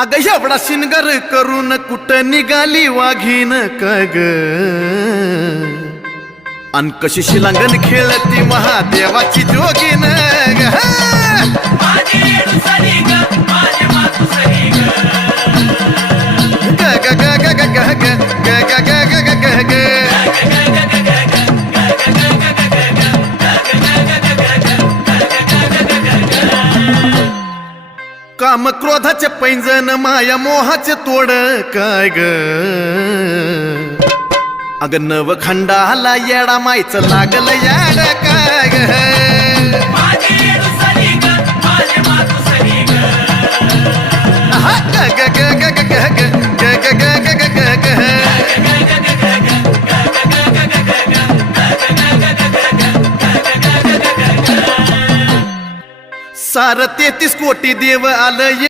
अग एवढा शिनगर करून कुठं निघाली वाघीन काय ग अन कशी शिलांगण खेळती महादेवाची जोगीन ग काम क्रोधाचे पैंजन माया मोहाचे तोड काय ग अग नव खंडाला येडा मायचं लागल याड काय ग सार 33 कोटी देव आलं